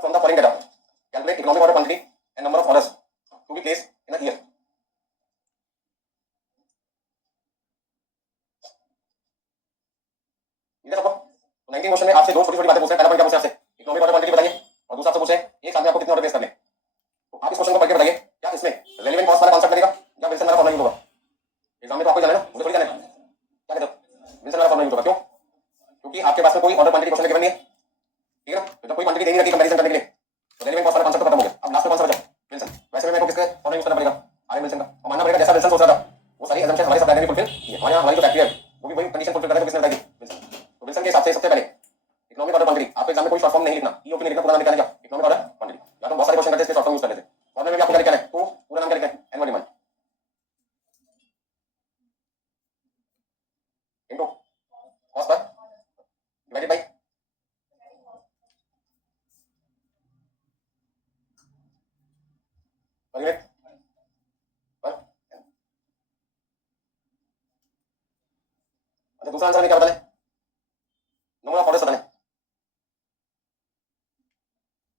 From the following data, calculate economic order quantity and number of orders to be placed in a year. ये सबको 19 क्वेश्चन में आपसे दो छोटी छोटी बातें पूछ रहे हैं। पहला पॉइंट क्या पूछ रहे हैं आपसे, इकोनॉमिक ऑर्डर क्वांटिटी बताइए, और दूसरा आपसे पूछ रहे हैं एक साल में आपको कितने ऑर्डर प्लेस करने हैं। तो आप इस क्वेश्चन को पढ़ के बताइए क्या इसमें रेलेवेंट कॉस्ट वाला कॉन्सेप्ट लगेगा या विल्सन वाला फॉर्मूला यूज होगा। एग्जाम में तो आपको जाना है ना, मुझे थोड़ी जाना है। क्या कहते हो, विल्सन वाला फॉर्मूला यूज होगा। क्यों? क्योंकि आपके पास में कोई ऑर्डर क्वांटिटी क्वेश्चन गिवन नहीं है, ठीक है ना। तो जब कोई क्वांटिटी देनी रहती है कंपैरिजन करने के लिए, तो रेलेवेंट कॉस्ट वाला कॉन्सेप्ट तो खत्म हो गया। अब लास्ट में कौन सा बचा, विल्सन। वैसे में मेरे को किसका फॉर्मूला यूज करना पड़ेगा, आर विल्सन का। और मानना पड़ेगा जैसा विल्सन सोच रहा था वो सारी असम्पशन हमारे सप्लायर ने भी फुलफिल की है। हमारे यहाँ हमारी जो फैक्ट्री है वो भी वही कंडीशन फुलफिल कर रहा है, किसने बताई, विल्सन। तो विल्सन के हिसाब से सबसे पहले इकोनॉमिक ऑर्डर क्वांटिटी, आपके एग्जाम में कोई शॉर्ट फॉर्म नहीं लिखना, ईओपी नहीं लिखना, पूरा नाम लिखना है क्या, इकोनॉमिक ऑर्डर क्वांटिटी। या तो बहुत सारे क्वेश्चन करते हैं इसके शॉर्ट फॉर्म यूज कर लेते हैं। फॉर्मूले में भी आपको क्या लिखना है, तो पूरा नाम क्या लिखना है, एनुअल डिमांड इनटू कॉस्ट पर डिवाइडेड बाय पर यूनिट पर। अच्छा, दूसरा आंसर हमें क्या बताना है, नंबर ऑफ ऑर्डर्स बताना है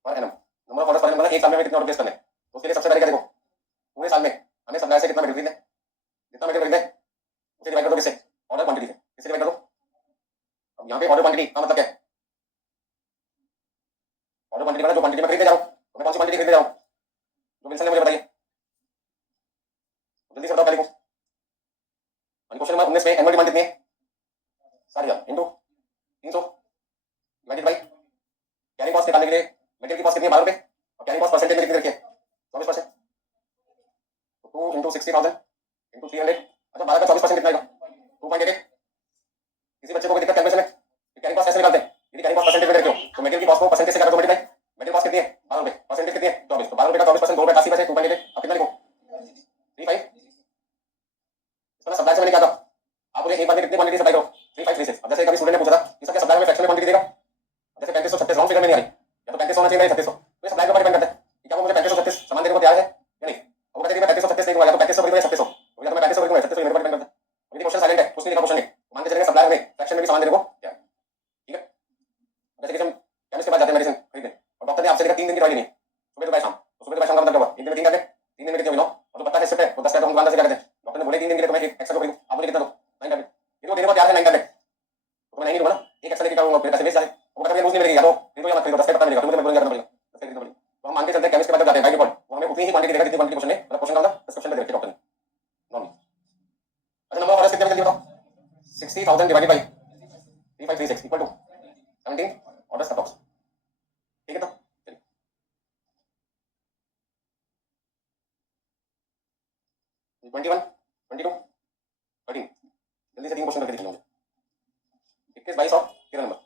per annum. Number of orders per annum मतलब एक साल में कितने ऑर्डर प्लेस करने हैं। तो उसके लिए सबसे पहले क्या देखो, पूरे साल में हमें सप्लायर से कितना मटेरियल खरीदना है, जितना मटेरियल खरीदना है उसे डिवाइड कर दो किससे, ऑर्डर क्वांटिटी से। किससे डिवाइड कर दो। अब यहाँ पे ऑर्डर क्वांटिटी का मतलब क्या है, ऑर्डर क्वांटिटी मतलब जो क्वांटिटी में खरीदने जा रहा हूँ, तो मैं कौन सी क्वांटिटी खरीदने जा रहा हूँ, जो विल्सन ने मुझे बताइए। जल्दी से बताओ पहले को। क्वेश्चन नंबर 19 में एनुअल डिमांड कितनी है, 60,000 इंटू 300 डिवाइडेड बाई कैरिंग कॉस्ट निकालने के लिए मटेरियल की कॉस्ट कितनी है, 12 रुपए, और कैरिंग कॉस्ट परसेंटेज में कितनी रखी है, 24%। तो 2 इंटू 60,000 इंटू 300। अच्छा, 12 का 24% कितना आएगा, 2.88। किसी बच्चे को कोई दिक्कत कैलकुलेशन में, कैरिंग कॉस्ट कैसे निकालते हैं, यदि कैरिंग कॉस्ट परसेंटेज में रखते हो तो मटेरियल की कॉस्ट को परसेंटेज से काटो, मल्टीप्लाई। मटेरियल कॉस्ट कितनी है, 12 रुपए, परसेंटेज कितनी है, 24। तो 12 रुपए का 24%, 2 रुपए 80 पैसे, 2.88। अब कितना लिखो, 35। इसमें सप्लाई से मैंने क्या था, आप मुझे एक बार में कितनी क्वांटिटी सप्लाई करो, 3536। अब जैसे कभी स्टूडेंट ने पूछा था कि सर क्या सप्लाई में फ्रैक्शन में क्वांटिटी देगा, जैसे 3536 राउंड फिगर में नहीं आ रही, या तो 35 होना चाहिए, 3600। तो सप्लाई के ऊपर डिपेंड करता है कि क्या वो मुझे 3536 सामान देने को तैयार है या नहीं। अब वो कहते हैं मैं 3536 नहीं दूंगा, या तो 3500 खरीदूंगा या 3600, तो या तो मैं 3500 खरीदूंगा या 3600, मेरे ऊपर डिपेंड करता है। यदि क्वेश्चन साइलेंट है, कुछ नहीं लिखा क्वेश्चन में, तो मान के चलेंगे सप्लायर में फ्रैक्शन में भी सामान देने को तैयार, ठीक है। जैसे कि हम केमिस्ट के पास जाते हैं मेडिसिन खरीदने, और डॉक्टर ने आपसे देखा 3 दिन की दवाई लेनी है, सुबह दोपहर शाम। तो सुबह दोपहर शाम का मतलब क्या हुआ, एक दिन में 3 कर दे, 3 दिन में कितनी हुई, 9। और जो पता है शिफ्ट है वो 10 टैबलेट, हम दुकानदार से क्या कहते हैं, डॉक्टर ने बोले 3 दिन के लिए तुम्हें एक एक्स्ट्रा खरीदो, आप मुझे कितना दो, 9 टैबलेट। यदि वो देने को तैयार है 9 टैबलेट, तो मैं नहीं दूंगा ना, एक एक्स्ट्रा लेके क्या करूंगा, फिर पैसे वेस्ट जाए। वो कहता है न्यूज़ नहीं मिलेगी, या तो खरीदो या मत खरीदो, 10 का पता मिलेगा, तो मुझे मजबूरी करना पड़ेगा, 10 खरीदना पड़ेगा। तो हम मान के चलते हैं केमिस्ट के पास जब जाते हैं बाय डिफॉल्ट वो हमें उतनी ही क्वांटिटी देगा जितनी क्वांटिटी क्वेश्चन में, मतलब क्वेश्चन का होता है डिस्क्रिप्शन में दे रखी है डॉक्टर ने, नॉर्मल। अच्छा, नंबर ऑफ ऑर्डर्स कितने जल्दी बताओ, 60,000 divided by 3536 equal to 17 orders approx, ठीक है। तो चलिए 21 22 13, जल्दी से 3 क्वेश्चन करके दिखाइए मुझे, 21 22 और 13 नंबर।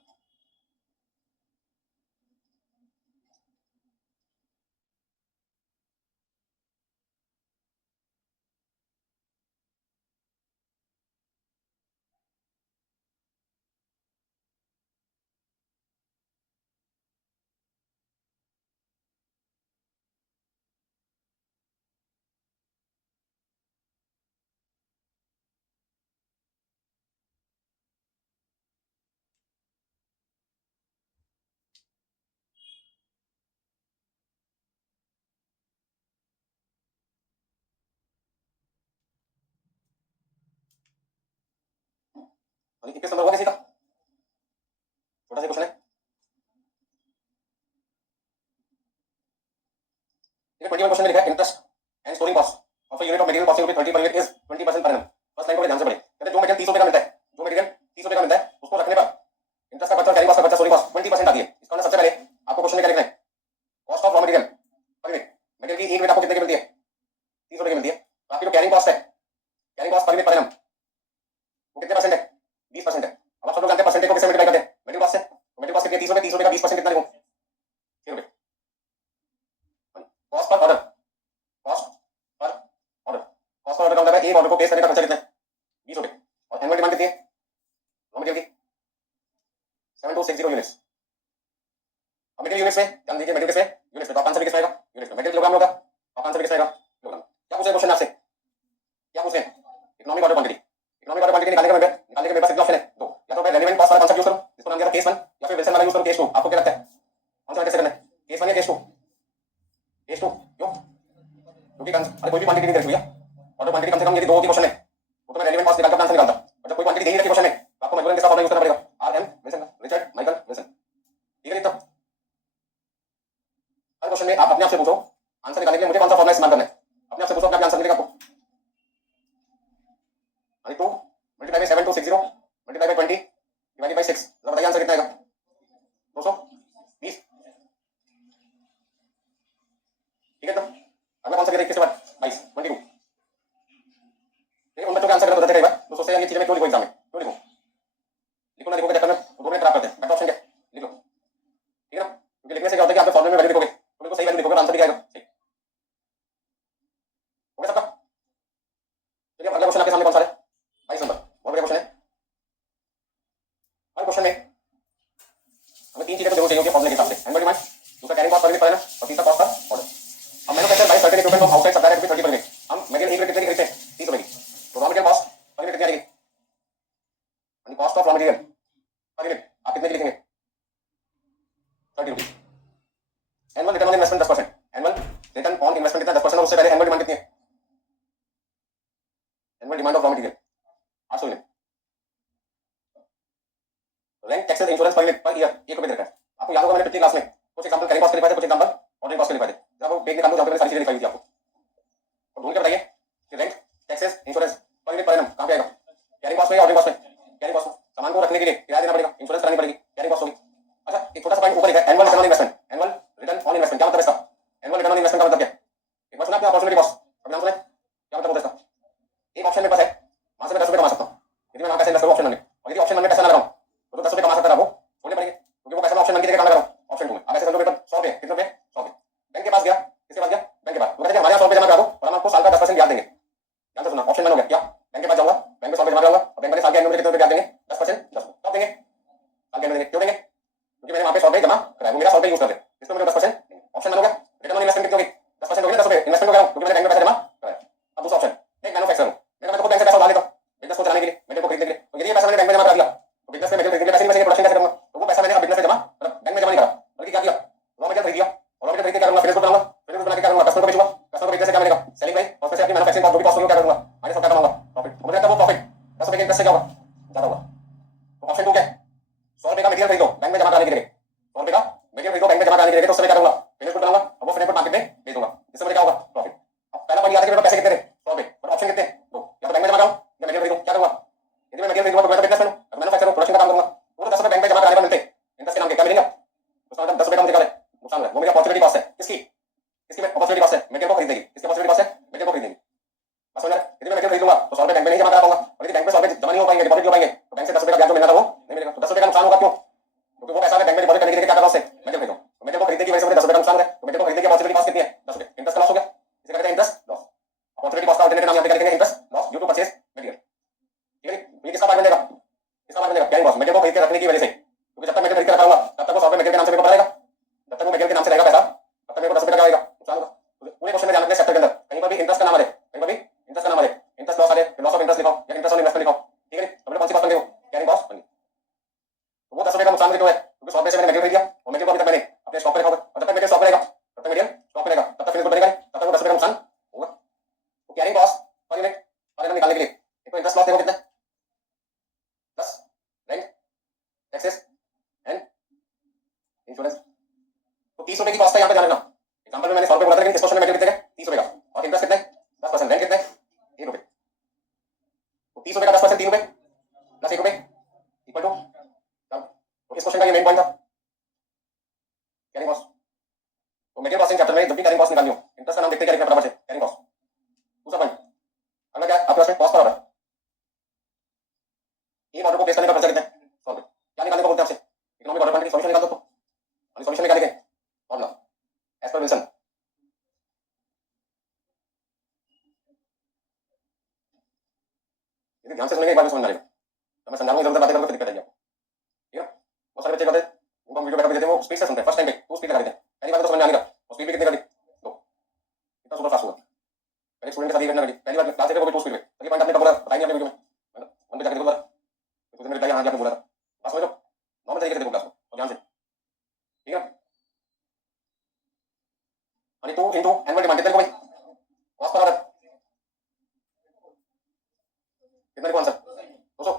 और 21 नंबर हुआ किसी का, छोटा सा क्वेश्चन है। 21 क्वेश्चन में लिखा है interest and storing cost of a unit of material costing रुपए 30 per unit is 20% per annum. First line को ध्यान से पढ़ें, कहते हैं जो मटेरियल 30 रुपए का मिलता है, जो मटेरियल 30 रुपए का मिलता है उसको रखने पर इंटरेस्ट का खर्चा, कैरी कॉस्ट का खर्चा, स्टोरिंग कॉस्ट 20% आती है। इसका मतलब सबसे पहले आपको क्वेश्चन में क्या लिखना है, cost of raw material per unit. Material की एक यूनिट आपको कितने की मिलती है, 30 रुपए की मिलती है। तो आपकी जो कैरिंग कॉस्ट है, carrying cost per unit per annum वो कितने परसेंट है, 20% है। अब आप सब लोग जानते हैं परसेंटेज को किससे मल्टीप्लाई करते हैं, मटेरियल कॉस्ट से। तो मटेरियल कॉस्ट कितनी है, 30 रुपए, 30 रुपए का 20% कितना लिखूं, 6 रुपए। Cost per order, cost per order, cost per order का मतलब है एक ऑर्डर को प्लेस करने का खर्चा कितना है, 20 रुपए। और एनुअल डिमांड कितनी है रॉ मटेरियल की, 7260 यूनिट्स। अब मटेरियल यूनिट्स में ध्यान दीजिए, मटेरियल किसमें, यूनिट्स में। तो आप आंसर भी किसमें आएगा, यूनिट्स में। मटेरियल किलोग्राम होगा, आप आंसर भी किसमें आएगा, किलोग्राम। क्या पूछे क्वेश्चन आपसे, क्या पूछे, economic order quantity. Economic order quantity निकालने का मेरे पास एक ऑप्शन है, दो। या तो मैं रेलेवेंट कॉस्ट वाला कॉन्सेप्ट यूज करूं जिसको नाम दिया था केस 1, या फिर विल्सन वाला यूज करूं केस 2। आपको क्या लगता है कौन सा कैसे करना है, केस 1 या एग्जाम में, क्यों लिखूं? लिखो ना लिखो के चक्कर में 2 मिनट खराब करते हैं। बेटर ऑप्शन क्या? लिख लो, ठीक है ना? क्योंकि लिखने से क्या होता है कि आप फॉर्मूले में वैल्यू लिखोगे तो बिल्कुल सही वैल्यू लिखोगे, आंसर दिखाएगा सही। हो गया सबका? चलिए अगला क्वेश्चन आपके सामने कौन सा है? 22 नंबर, बहुत बढ़िया क्वेश्चन है। हर क्वेश्चन में हमें 3 चीजें तो जरूर चाहिए होगी फॉर्मूले के हिसाब से। एनुअल डिमांड, दूसरा carrying cost per unit per annum और तीसरा कॉस्ट पर ऑर्डर। अब manufacture by certain equipment of outside supplier at 30 per unit, हम मटेरियल एक यूनिट कितने की खरीदते हैं? 30 रुपए की। तो raw material cost per unit कितनी आएगी? यानी cost of raw material per unit आप कितने की लिखेंगे? 30 rupees. Annual return on investment 10%। Annual return on investment कितना? 10% और उससे पहले एनुअल डिमांड कितनी है? Annual demand of raw material 800 unit. Rent taxes insurance पर यूनिट पर ईयर 1 रुपए दे रखा है। आपको याद होगा मैंने पिछली क्लास में कुछ एग्जांपल कैरिंग कॉस्ट के लिखवाए थे, कुछ एग्जांपल ऑर्डरिंग कॉस्ट के लिखवाए थे। जब वो पेज निकाल लो जहां पे मैंने सारी चीजें लिखाई थी आपको, तो ढूंढ के बताइए कि रेंट टैक्सेस इंश्योरेंस पर यूनिट पर एनम कहां पे आएगा? कैरिंग कॉस्ट में या ऑर्डरिंग कॉस्ट में? कैरिंग कॉस्ट में। सामान को रखने के लिए किराया देना पड़ेगा, इंश्योरेंस करानी पड़ेगी, कैरिंग कॉस्ट होगी। अच्छा एक छोटा सा पॉइंट ऊपर लिखा है, annual return on investment. Annual return on investment क्या मतलब है इसका? एनुअल रिटर्न ऑन इन्वेस्टमेंट का मतलब क्या है? एक बार सुना आपने अपॉर्चुनिटी कॉस्ट, कभी नाम सुना है? क्या मतलब होता है इसका? एक ऑप्शन मेरे पास है, वहां से मैं 10 रुपए कमा सकता हूं यदि मैं वहां पैसे इन्वेस्ट करूं ऑप्शन में, और यदि ऑप्शन में पैसा ना लगाऊं तो 10 रुपए कमा सकता है वो छोड़ने पड़ेंगे, क्योंकि वो पैसा मैं ऑप्शन की जगह कहां लगा रहा हूं? ऑप्शन 2 में। अब ऐसे समझो पेपर 100 रुपए, कितने रुपए? 100 रुपए। बैंक के पास गया, किसके पास गया? बैंक के पास। वो कहते हैं हमारे यहाँ 100 रुपए जमा करा दो और हम आपको साल का 10% ब्याज देंगे। ध्यान से सुना, ऑप्शन 1 हो गया क्या? बैंक के पास जाऊंगा, बैंक में 100 रुपए जमा कराऊंगा और बैंक वाले साल के एंड में मुझे कितने रुपए ब्याज देंगे? 10%। 10 कब देंगे? साल के एंड में देंगे। क्यों देंगे? क्योंकि मैंने वहां पे 100 रुपए जमा कराया, वो मेरा 100 रुपए यूज कर रहे, इसको मुझे 10% देंगे। ऑप्शन 1 हो गया। रिटर्न ऑन इन्वेस्टमेंट कितनी होगी? 10% होगी ना, 10 रुपए इन्वेस्टमेंट हो गया क्योंकि मैंने बैंक में पैसा जमा कराया। अब दूसरा ऑप्शन, एक मैन्युफैक्चरर हूं, मैं खुद बैंक से पैसा उधार लेता हूं बिजनेस को चलाने के लिए, मटेरियल को खरीदने के लिए। तो यदि ये पैसा मैंने बैंक में जमा करा दिया तो बिजनेस में मटेरियल खरीदने के लिए पैसे नहीं बचेंगे, प्रोडक्शन कैसे करूंगा? तो वो पैसा मैंने अब बिजनेस में जमा, मतलब बैंक में जमा नहीं करा, बल्कि क्या किया? रॉ मटेरियल खरीद लिया और रॉ मटेरियल खरीद के क्या करूंगा? फिनिश गुड बनाऊंगा, फिनिश गुड बना के क्या करूंगा? कस्टमर को बेचूंगा, कस्टमर को बेचने से क्या मिलेगा? सेलिंग प्राइस, और फिर से अपनी मैन्युफैक्चरिंग कॉस्ट जो भी कॉस्ट होगी क्या करूंगा? आगे सब क्या कमाऊंगा? प्रॉफिट। तो मुझे लगता है वो प्रॉफिट 10 रुपए के इंटरेस्ट से क्या होगा? ज्यादा होगा। तो ऑप्शन 2 क्या है? 100 रुपए का मटेरियल खरीदो बैंक में जमा कराने के लिए, 100 रुपए का मटेरियल खरीदो बैंक में जमा कराने के लिए, तो उस समय क्या करूंगा? फिनिश गुड बनाऊंगा और वो फिनिश गुड मार्केट में बेच दूंगा, इससे मुझे क्या होगा? प्रॉफिट। अब पहला पॉइंट याद है कि मेरे पास पैसे कितने थे? 100 रुपए, और ऑप्शन कितने? दो, या तो बैंक में जमा कराऊं या मटेरियल खरीदूं, क्या करूंगा? यदि मैं मटेरियल खरीदूंगा तो मैं तो बिजनेस में हूं, मैन्युफैक्चर हूं, प्रोडक्शन का काम करूंगा, वो 10 रुपए बैंक में जमा कराने पर मिलते इंटरेस्ट के नाम के क्या मिलेंगे? उसका मतलब 10 रुपए का मुझे क्या है? नुकसान हो रहा है। वो मेरी अपॉर्चुनिटी कॉस्ट है। किसकी? किसकी अपॉर्चुनिटी कॉस्ट है? मटेरियल को खरीदने की। किसकी अपॉर्चुनिटी कॉस्ट है? मटेरियल को खरीदने की। बस समझ रहे? यदि मैं मटेरियल खरीदूंगा तो 100 रुपए बैंक में नहीं जमा करा पाऊंगा, और यदि बैंक में 100 रुपए जमा नहीं हो पाएंगे, डिपॉजिट नहीं हो पाएंगे, तो बैंक से 10 रुपए का ब्याज जो मिलना था वो नहीं मिलेगा। तो 10 रुपए का नुकसान होगा। क्यों? क्योंकि वो पैसा मैं बैंक में डिपॉजिट करने के लिए क्या कर रहा हूं? उससे मटेरियल खरीदूं, तो मटेरियल को खरीदने की वजह से मुझे 10 रुपए का नुकसान हो रहा है। तो मटेरियल को खरीदने की अपॉर्चुनिटी कॉस्ट कितनी है? 10 रुपए। इंटरेस्ट का लॉस हो गया, इसे कहते हैं इंटरेस्ट लॉस। अपॉर्चुनिटी कॉस्ट का अल्टरनेटिव नाम यहां पे क्या लिखेंगे? Interest loss due to purchase material. ठीक है, ये किसका पार्ट बनेगा? किसका पार्ट बनेगा? कैरिंग कॉस्ट, मटेरियल को खरीद के रखने की वजह से, क्योंकि जब तक मटेरियल खरीद के रखा होगा तब तक वो 100 रुपए मटेरियल के नाम से मेरे को पड़ा रहेगा, जब तक वो मटेरियल के नाम से रहेगा पैसा तब तक मेरे को 10 रुपए का क्या आएगा? नुकसान होगा। पूरे क्वेश्चन में ध्यान रखना, चैप्टर के अंदर कहीं पर भी इंटरेस्ट का नाम आ जाए, कहीं पर भी इंटरेस्ट का नाम आ जाए, इंटरेस्ट लॉस आ जाए, लॉस ऑफ इंटरेस्ट लिखाओ या इंटरेस्ट ऑन इन्वेस्टमेंट लिखाओ, ठीक है? तो कौन सी कॉस्ट बन गई? कैरिंग कॉस्ट बन गई। तो वो 10 रुपए का नुकसान मुझे क्यों है? क्योंकि 100 रुपए से मैंने मटेरियल खरीद लिया और मटेरियल को अभी तक मैंने अपने स्टॉक पे रखा होगा, और जब तक मटेरियल स्टॉक पे रहेगा तब तक मटेरियल स्टॉक पे रहेगा, तब तक फिनिश गुड बनेगा, तब तक वो 10 रुपए का नुकसान होगा। तो carrying cost per unit per annum निकालने के लिए एक तो इंटरेस्ट लॉस देखो कितना है, 10, रेंट टैक्सेस एंड इंश्योरेंस, तो 30 रुपए की कॉस्ट है यहाँ पे ध्यान रखना। एग्जांपल में मैंने 100 रुपए बोला था, लेकिन इस क्वेश्चन में मटेरियल कितने का? 30 रुपए का, और इंटरेस्ट कितने? 10%, रेंट कितने? 1 रुपए। तो 30 रुपए का 10% 3 रुपए प्लस 1 रुपए इक्वल टू, तो इस क्वेश्चन का ये मेन पॉइंट था कैरिंग कॉस्ट। तो मटेरियल कॉस्टिंग चैप्टर में जब भी कैरिंग कॉस्ट निकालनी हो, इंटरेस्ट का नाम देखते क्या लिखना बराबर से? Carrying cost. दूसरा पॉइंट अगला क्या है आपके पास में? Cost per order. एक ऑर्डर को प्लेस करने का खर्चा कितना है? 100 रुपए। क्या निकालने को बोलते हैं आपसे? इकोनॉमिक ऑर्डर क्वांटिटी सॉल्यूशन निकाल दो। तो सॉल्यूशन में क्या लिखें? Formula as per Wilson. यदि ध्यान से सुनेंगे एक बार भी समझ में आ जाएगा, तो मैं समझाऊंगा, इधर-उधर बातें करूंगा तो दिक्कत आएगी आपको, ठीक है? बहुत सारे बच्चे कहते हैं उनको हम वीडियो बैकअप देते हैं, वो स्पीड से सुनते हैं, फर्स्ट टाइम पे वो स्पीड लगा देते हैं, पहली बार तो समझ में आ नहीं रहा, और स्पीड भी कितनी कर दी? 2। कितना सुपर फास्ट हुआ। पहले स्टूडेंट के साथ ये घटना घटी, पहली बार क्लास देखो 2 स्पीड में, तो ये पॉइंट आपने कब बोला? बताइए अपने वीडियो में, मन पे जाके देखो, तो तुमने बताया हां जी आपने बोला था, बस समझो, नॉर्मल तरीके से देखो क्लास को और ध्यान से, ठीक है? और 2 इनटू एनुअल डिमांड कितने को भाई? कॉस्ट पर ऑर्डर कितने को आंसर? 200।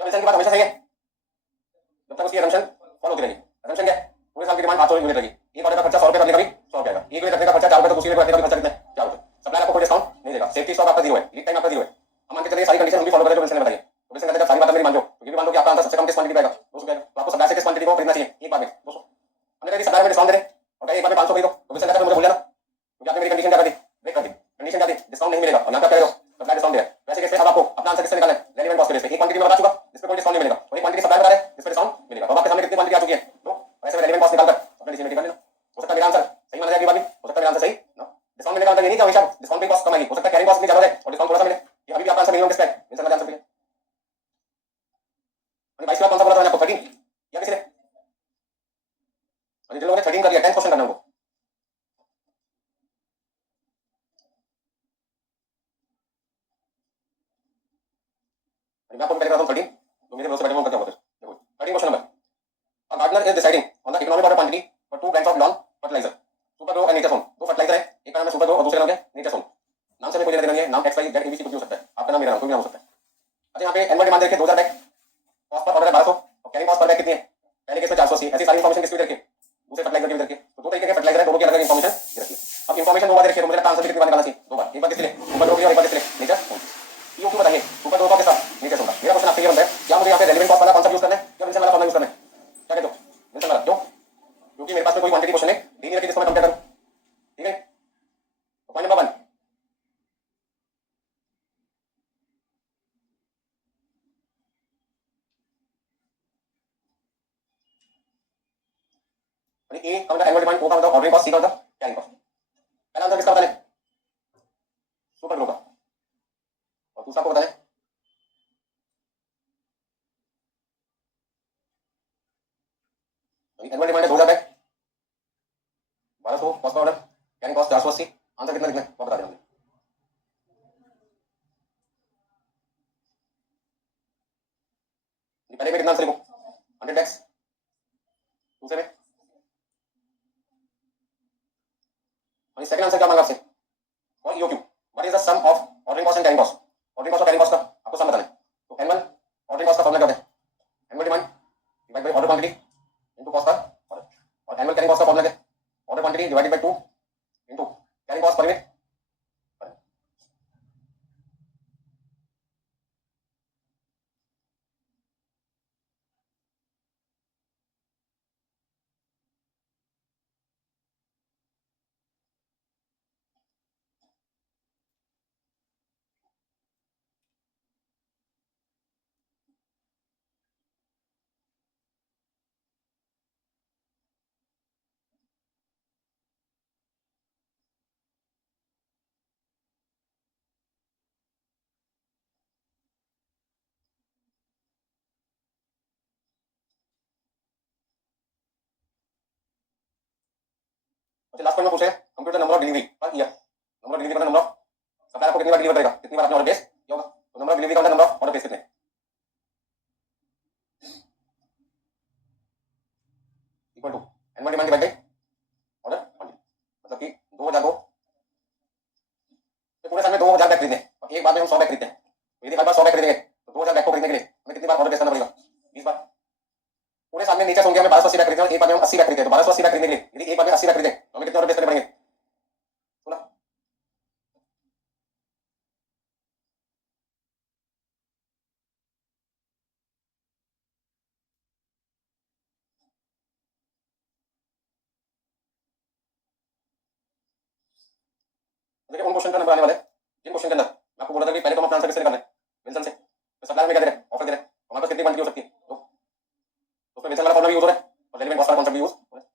क्या विल्सन की बात हमेशा सही है जब तक उसकी असम्पशन फॉलो होती रहेगी। असम्पशन क्या है? पूरे साल की डिमांड 800 यूनिट रहेगी, एक ऑर्डर का खर्चा 100 रुपए रखने का भी 100 रुपए आएगा, एक यूनिट रखने का खर्चा 4 रुपए, तो दूसरी यूनिट रखने का भी खर्चा कितना है? 4 रुपए। सप्लायर आपको कोई डिस्काउंट नहीं देगा, सेफ्टी स्टॉक आपका 0 है, लीड टाइम आपका 0 है। हम मान के चलिए सारी कंडीशन हम भी फॉलो करें जो विल्सन ने बताई, तो विल्सन कहता है जब सारी बातें मेरी मान लो, तो ये भी मान लो कि आपका आंसर सबसे कम किस क्वांटिटी पे आएगा? 200 पे आएगा, तो आपको सप्लायर से किस क्वांटिटी को खरीदना चाहिए? एक बार में 200। हमने कहा सप्लायर में डिस्काउंट दे दे और कहा एक बार में 500 खरीदो, तो विल्सन कहता है मुझे भूल जाना, क्योंकि आपने मेरी कंडीशन क्या कर दी? ब्रेक कर दी। कंडीशन क्या थी? डिस्काउंट नहीं मिलेगा, और यहां पे क्या कह रहे हो? सप्लायर डिस्काउंट दे रहा है। वैसे कैसे अब आपको अपना आंसर किससे निकालना है? कैरी एंड कॉस्ट के बेस पे एक क्वांटिटी में बता चुका जिस पे कोई डिस्काउंट नहीं मिलेगा और एक क्वांटिटी सप्लाई बता रहा है जिस पे डिस्काउंट मिलेगा। तो आपके सामने कितनी क्वांटिटी आ चुकी है तो ऐसे में रेलेवेंट कॉस्ट निकालकर अपने डिसीजन कर लेना। हो सकता है मेरा आंसर सही माना जाए अगली बार भी, हो सकता है मेरा आंसर सही ना। डिस्काउंट मिलेगा मतलब ये नहीं कि हमेशा डिस्काउंट की कॉस्ट कम आएगी, हो सकता है कैरिंग कॉस्ट इतनी ज्यादा है और डिस्काउंट थोड़ा सा मिले। ये अभी भी आपका आंसर मिनिमम किसका है आंसर का आंसर अभी 22 के बाद कौन सा बोला था मैंने आपको 13 या किसी ने और जिन लोगों ने 13 कर लिया 10 क्वेश्चन करना है उनको। मैं आपको पहले बताता हूं 13 तो मेरे भरोसे बैठे हुए क्या होता है। देखो 13 question number A gardener is deciding on the economic order quantity for 2 grams of lawn fertilizer, Super Grow and Nature Zone। दो फर्टिलाइजर है, एक का नाम है सुपर ग्रो और दूसरे का नाम है नेचर जोन। नाम से हमें कोई लेना देना नहीं है, नाम एक्स वाई जेड एबीसी कुछ भी हो सकता है, आपका नाम मेरा नाम कोई भी नाम हो सकता है। अच्छा यहाँ पे एनुअल डिमांड देखिए 2000 बैग, कॉस्ट पर ऑर्डर है 1200 और कैरिंग कॉस्ट पर बैग कितनी है पहले केस में 480। ऐसी सारी इन्फॉर्मेशन किसकी रखिए दूसरे फर्टिलाइजर की रखिए। तो दो तरीके के फर्टिलाइजर है, दोनों की अलग अलग इन्फॉर्मेशन रखिए। अब इन्फॉर्मेशन दो बार रखिए तो मुझे लगता है आंसर कितनी बार निकालना चाहिए दो बार, एक बार किसके लिए सुपर ग्रो की और एक बार किसके लिए नेचर जोन। पीओक्यू बताइए सुपर ग्रो के साथ नेचर जोन का। मेरा क्वेश्चन आपसे ये बनता है क्या मुझे यहाँ पे रेलेवेंट कॉस्ट वाला कॉन्सेप्ट यूज करना है या विंसन वाला फॉर्मूला यूज करना है, क्या कहते हो विंसन वाला क्यों क्योंकि मेरे पास में कोई क्वांटिटी क्वेश्चन है दी नहीं रखी जिसको मैं कंपेयर करूं, ठीक है। तो पॉइंट नंबर 1 ए का मतलब एनुअल डिमांड, ओ का मतलब ऑर्डरिंग कॉस्ट, सी का मतलब कैरिंग कॉस्ट। पहला आंसर किसका बताने सुपर ग्रो का और दूसरा को बताने एनुअल डिमांड है 2000 बैग 1200 cost per order carrying cost 480। आंसर कितना लिखना है वो बता देना मुझे। पहले में कितना आंसर लिखो 100 बैग्स, दूसरे में और सेकंड आंसर क्या मांगा आपसे और EOQ what is the sum of ordering cost and carrying cost. Ordering cost और कैरिंग कॉस्ट का आपको सम बताना है। तो एनुअल ऑर्डरिंग कॉस्ट का फॉर्मूला क्या होता है annual demand divide by order quantity into cost per order और एनुअल कैरिंग कॉस्ट का फॉर्मूला क्या है order quantity divided by 2 into carrying cost per unit. अच्छा लास्ट पॉइंट में पूछे computer number of delivery per year. Number of delivery मतलब number of supplier आपको कितनी बार डिलीवर करेगा, कितनी बार अपने ऑर्डर बेस होगा। तो नंबर ऑफ डिलीवरी का मतलब नंबर ऑफ ऑर्डर बेस कितने equal to annual demand divide by order quantity. मतलब कि 2002 तो पूरे साल में 2000 बैग खरीदने और एक बार में हम 100 बैग खरीदते हैं। तो यदि हर बार 100 बैग खरीदेंगे तो 2000 बैग को खरीदने के लिए हमें कितनी बार ऑर्डर बेस करना पड़ेगा 20 बार। पूरे साल में नीचे होंगे हमें 1280 बैग खरीदते हैं और एक बार में हम 80 बैग खरीदते हैं। तो 1280 बैग खरीदने के लिए यदि एक बार में 80 बैग खरीदें तो हमें कितने ऑर्डर बेस करने पड़ेंगे सुना। देखिए उन क्वेश्चन का नंबर आने वाला है जिन क्वेश्चन के अंदर मैं आपको बोला था कि पहले तो हम अपना आंसर किससे निकालना है विल्सन से। तो सप्लायर में क्या दे रहे हैं ऑफर दे रहे हैं हमारे पास कितनी क्वांटिटी हो सकती है तो उसमें विल्सन वाला फॉर्मूला भी यूज हो रहा है और रेलेवेंट कॉस्ट वाला कॉन्सेप्ट भी यूज हो रहा है।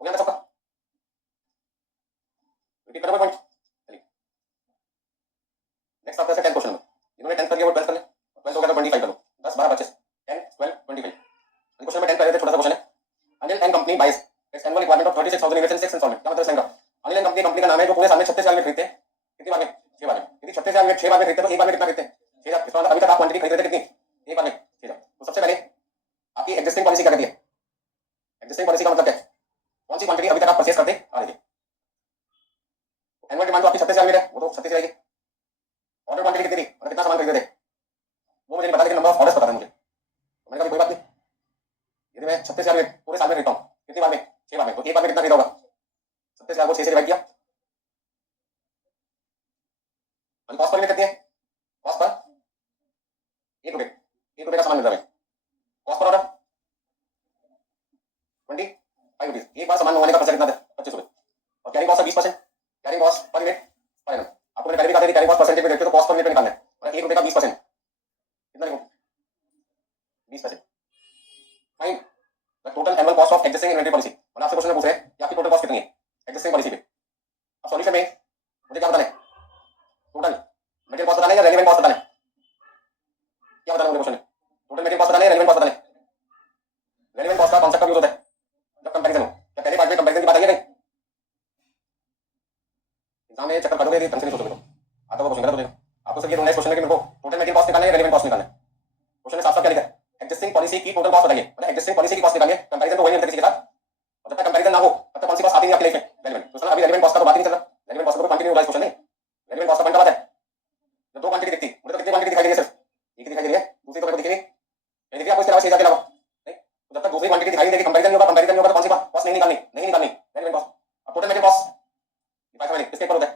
हो गया ना सबका रिपीट करो पॉइंट। चलिए नेक्स्ट आपका 10 क्वेश्चन नंबर इन्होंने 10 कर लिया वो 12 कर ले 12 हो गया तो 25 कर लो 10 12 25 10 12 25। क्वेश्चन नंबर 10 पहले छोटा सा क्वेश्चन है Anil and company buys its annual requirement of 36000 units in 6 instalment. क्या मतलब इसका अनिल एंड कंपनी कंपनी का नाम है जो पूरे साल में 36000 यूनिट खरीदते हैं कितनी बार में 6 बार में। यदि 36000 यूनिट 6 बार में खरीदते हैं तो एक बार में कितना खरीदते हैं 6000। इसका मतलब अभी तक आप क्वांटिटी खरीद रहे थे कितनी एक बार में 6000। तो सबसे पहले आपकी एग्जिस्टिंग पॉलिसी क्या कहती है एग्जिस्टिंग पॉलिसी का मतलब क्या है कौन सी क्वांटिटी अभी तक आप परचेज करते आ रहे थे। एनुअल डिमांड तो आपकी 36000 यूनिट है वो तो 36 रहेगी। ऑर्डर क्वांटिटी कितनी थी और कितना सामान खरीदे थे वो मुझे नहीं पता लेकिन नंबर ऑफ ऑर्डर्स पता है मुझे। तो मैंने कहा कोई बात नहीं यदि मैं 36,000 यूनिट पूरे साल में खरीदता हूँ कितनी बार में 6 बार में तो एक बार में कितना खरीदा होगा 37,000 को 6 से डिवाइड किया। कॉस्ट पर यूनिट कितनी है कॉस्ट पर 1 रुपये 1 रुपये का सामान मिल रहा है कॉस्ट पर ऑर्डर 25 रुपीज। एक बार सामान मंगवाने का खर्चा कितना था में पूछ रहे हैं कि आपकी टोटल कॉस्ट कितनी है एग्जिस्टिंग पॉलिसी पे। अब सॉल्यूशन में मुझे क्या बताना है, टोटल मटेरियल कॉस्ट बताना है या रेलेवेंट कॉस्ट बताना है, क्या बताना है मुझे क्वेश्चन में, टोटल मटेरियल कॉस्ट बताना है या रेलेवेंट कॉस्ट बताना है। रेलेवेंट कॉस्ट का कॉन्सेप्ट कब यूज होता है, जब कंपैरिजन हो। क्या पहले पार्ट में कंपैरिजन की बात आई है नहीं, एग्जाम में चक्कर काटोगे ढंग से नहीं सोचोगे तो आता हुआ क्वेश्चन गलत हो जाएगा। आपको सिर्फ ये ढूंढना है क्वेश्चन में कि मेरे को टोटल मटेरियल कॉस्ट निकालना है या रेलेवेंट कॉस्ट निकालना है। क्वेश्चन में साफ साफ क्या लिखा है, एग्जिस्टिंग पॉलिसी की टोटल कॉस्ट बताइए, मतलब एग्जिस्टिंग पॉलिसी की कॉस्ट निकालिए, कंपैरिजन तो वही होता है किसी के साथ। और जब तक कंपैरिजन ना हो तब तक कौन सी कॉस्ट आती नहीं आपके लाइफ में रेलेवेंट। तो सर अभी रेलेवेंट कॉस्ट का तो बात ही नहीं चल रहा, रेलेवेंट कॉस्ट का तो कंटिन्यू वाइज क्वेश्चन नहीं, रेलेवेंट कॉस्ट का पॉइंट बात है जब दो क्वांटिटी दिखती, मुझे तो कितनी क्वांटिटी दिखाई दे रही है, सिर्फ एक दिखाई दे रही है, दूसरी तो मेरे को दिखी नहीं, नहीं दिखी आपको इसके अलावा शेष के अलावा नहीं। तो जब तक दूसरी क्वांटिटी दिखाई देगी कंपैरिजन नहीं होगा, कंपैरिजन नहीं होगा तो कौन सी कॉस्ट नहीं निकालनी, नहीं निकालनी रेलेवेंट कॉस्ट। अब टोटल मटेरियल कॉस्ट डिफाइन किसके ऊपर होता है,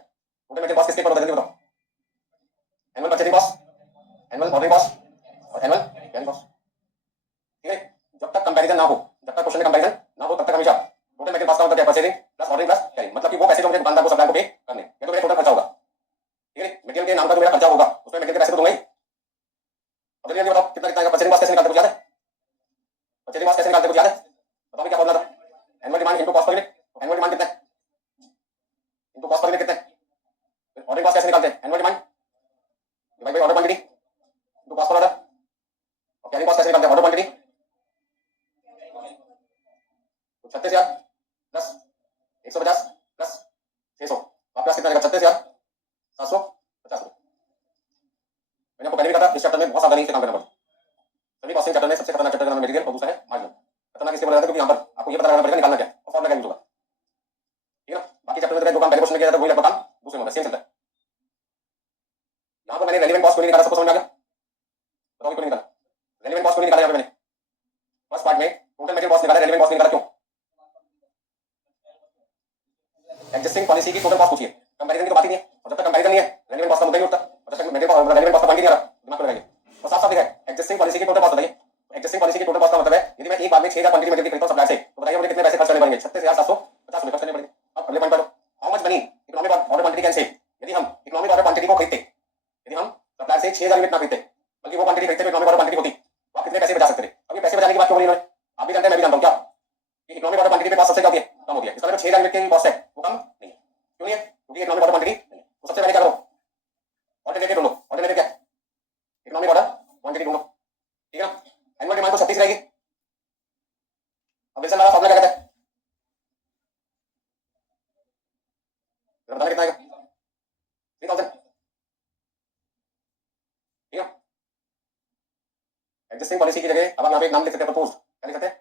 टोटल मटेरियल कॉस्ट किसके ऊपर होता है जल्दी बताओ, annual purchasing cost, annual ordering cost और एनुअल कैरिंग कॉस्ट। ठीक है, जब तक कंपैरिजन ना हो, जब तक क्वेश्चन में कंपैरिजन ना हो तब तक हमेशा टोटल मटेरियल कॉस्ट का मतलब क्या, purchasing plus ordering plus carrying, मतलब कि वो पैसे जो मुझे दुकानदार को सप्लायर को पे करने, ये तो मेरा टोटल खर्चा होगा। ठीक है, मटेरियल के नाम का जो मेरा खर्चा होगा उसमें मटेरियल के पैसे तो दूंगा ही। अब जल्दी बताओ कितना कितना परचेजिंग कॉस्ट कैसे निकालते कुछ याद है, परचेजिंग कॉस्ट कैसे निकालते कुछ याद है, बताओ क्या फॉर्मूला था, annual demand into cost per unit, annual demand कितना है इनटू कॉस्ट पर यूनिट कितना है। ऑर्डरिंग कॉस्ट कैसे निकालते हैं, annual demand divide by order quantity into cost per order. और कैरिंग कॉस्ट कैसे निकालते हैं, ऑर्डर क्वांटिटी 36,000 प्लस 150 प्लस 600, आपके पास कितना आएगा 36,750। मैंने आपको पहले भी कहा था इस चैप्टर में बहुत सावधानी से काम करना पड़ता है। सभी कॉस्टिंग चैप्टर में सबसे खतरनाक चैप्टर का नाम मटेरियल और दूसरा है मार्जिन। खतरनाक इसलिए बोला जाता है क्योंकि यहाँ पर आपको ये पता लगाना पड़ेगा निकालना क्या और फॉर्मूला क्या यूज होगा। ठीक है ना, बाकी चैप्टर में जो काम पहले क्वेश्चन में किया जाता है वही लगभग काम दूसरे में सेम चलता है। यहाँ पर मैंने रेलेवेंट कॉस्ट को नहीं निकाला, सबको समझ में आ गया, बताओ क्यों नहीं निकाला, रेलेवेंट कॉस्ट को नहीं निकाला यहाँ पे मैंने। फर्स्ट पार्ट में टोटल मटेरियल कॉस्ट निकाला, रेलेवेंट कॉस्ट निकाला क्यों, एग्जिस्टिंग पॉलिसी की टोटल कॉस्ट पूछिए, कंपैरिजन की तो बात ही नहीं है। और जब तक कंपैरिजन नहीं है रेलेवेंट कॉस्ट का मुद्दा ही नहीं उठता, और जब तक रेलेवेंट कॉस्ट का पॉइंट ही नहीं आ रहा दिमाग को लगाइए। तो साफ साफ लिखा है एग्जिस्टिंग पॉलिसी की टोटल कॉस्ट बताइए। एग्जिस्टिंग पॉलिसी की टोटल कॉस्ट का मतलब है यदि मैं एक बार में 6,000 क्वांटिटी मटेरियल खरीदता हूं सप्लायर से तो बताइए मुझे कितने पैसे खर्च करने पड़ेंगे, 36,750 रुपए खर्च करने पड़ेंगे। अब अगले पॉइंट पर how much money economic order quantity can save, यदि हम इकोनॉमिक ऑर्डर क्वांटिटी को खरीदते, यदि हम सप्लायर से 6,000 यूनिट ना खरीदते बल्कि वो क्वांटिटी खरीदते इकोनॉमिक ऑर्डर क्वांटिटी होती तो आप कितने पैसे बचा सकते थे। अब ये पैसे बचाने की बात क्यों बोली इन्होंने, आप भी जानते हैं मैं भी जानता हूं क्या कि इकोनॉमिक ऑर्डर क्वांटिटी पे कॉस्ट सबसे क्या होती है, कम होती है। इसका मतलब 6,000 यूनिट की कॉस्ट है वो कम नहीं है, क्यों नहीं है, क्योंकि इकोनॉमिक ऑर्डर क्वांटिटी नहीं है। तो सबसे पहले क्या करो, ऑल्टरनेटिव ढूंढो, ऑल्टरनेटिव क्या है, इकोनॉमिक ऑर्डर क्वांटिटी ढूंढो। ठीक है ना, एनुअल डिमांड तो 36 रहेगी। अब विल्सन वाला फॉर्मूला क्या कहता है, बताना कितना आएगा 3,000। ठीक है, एग्जिस्टिंग पॉलिसी की जगह अब आप यहाँ पे एक नाम लिख सकते हैं प्रपोज, क्या लिख सकते हैं